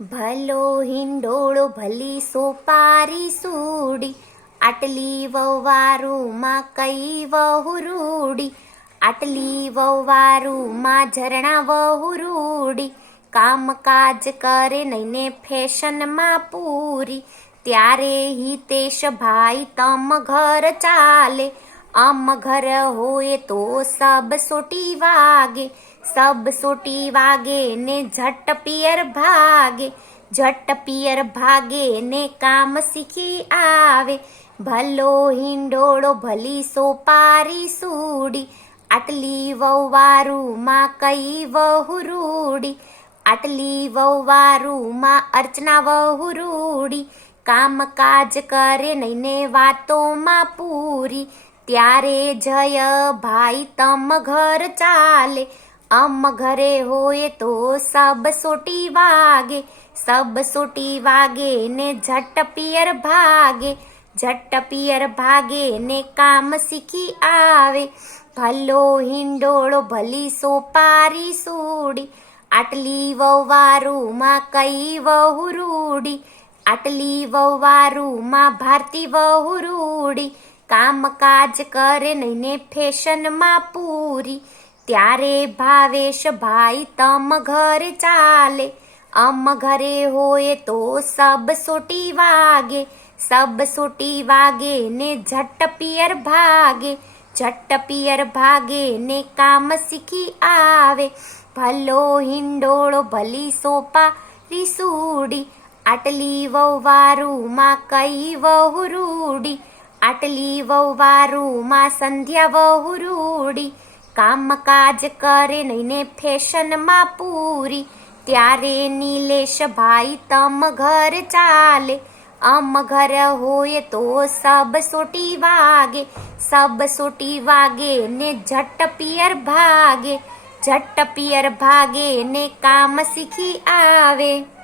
ભલો હિંડોળો ભલી સોપારી સૂડી, આટલી વવારુમાં કઈ વહુ રૂડી, આટલી વવારુમાં ઝરણા વહુ રૂડી, કામકાજ કરે નઈને ફેશનમાં પૂરી, ત્યારે હિતેશ ભાઈ તમ ઘર ચાલે, અમ ઘર હોય તો સબ સોટી વાગે, સબ સોટી વાગે ને ઝટ પિયર ભાગે, ઝટ પિયર ભાગે ને કામ શીખી આવે, ભલો હિંડોળો ભલી સોપારી સૂડી, આટલી વવારુમાં કઈ વહુ રૂડી, આટલી વવારુમાં અર્ચના વહુ રૂડી, કામકાજ કરે નઈને વાતોમાં પૂરી, ત્યારે જય ભાઈ તમ ઘર ચાલે, અમ ઘરે હોય તો સબ સોટી વાગે, સબ સોટી વાગે ને ઝટ પિયર ભાગે, ઝટ પિયર ભાગે ને કામ શીખી આવે, ભલો હિંડોળો ભલી સોપારી સૂડી, આટલી વવારુમાં કઈ વહુ રૂડી, આટલી વવારુમાં ભારતી વહુ રૂડી, કામકાજ કરે નઈને ફેશનમાં પૂરી, ત્યારે ભાવેશ ભાઈ તમ ઘર ચાલે, અમ ઘરે હોય તો સબ સોટી વાગે, સબ સોટી વાગે ને ઝટ પિયર ભાગે, ઝટ પિયર ભાગે ને કામ શીખી આવે, ભલો હિંડોળો ભલી સોપારી સૂડી, આટલી વવારુમાં કઈ વહુ રૂડી, આટલી વવારુમાં સંધ્યા વહુ રૂડી, કામકાજ કરે નઈને ફેશનમાં પૂરી, ત્યારે નિલેશ ભાઈ તમ ઘર ચાલે, અમ ઘર હોય તો સબ સોટી વાગે, સબ સોટી વાગે ને ઝટ પિયર ભાગે, ઝટ પિયર ભાગે ને કામ શીખી આવે.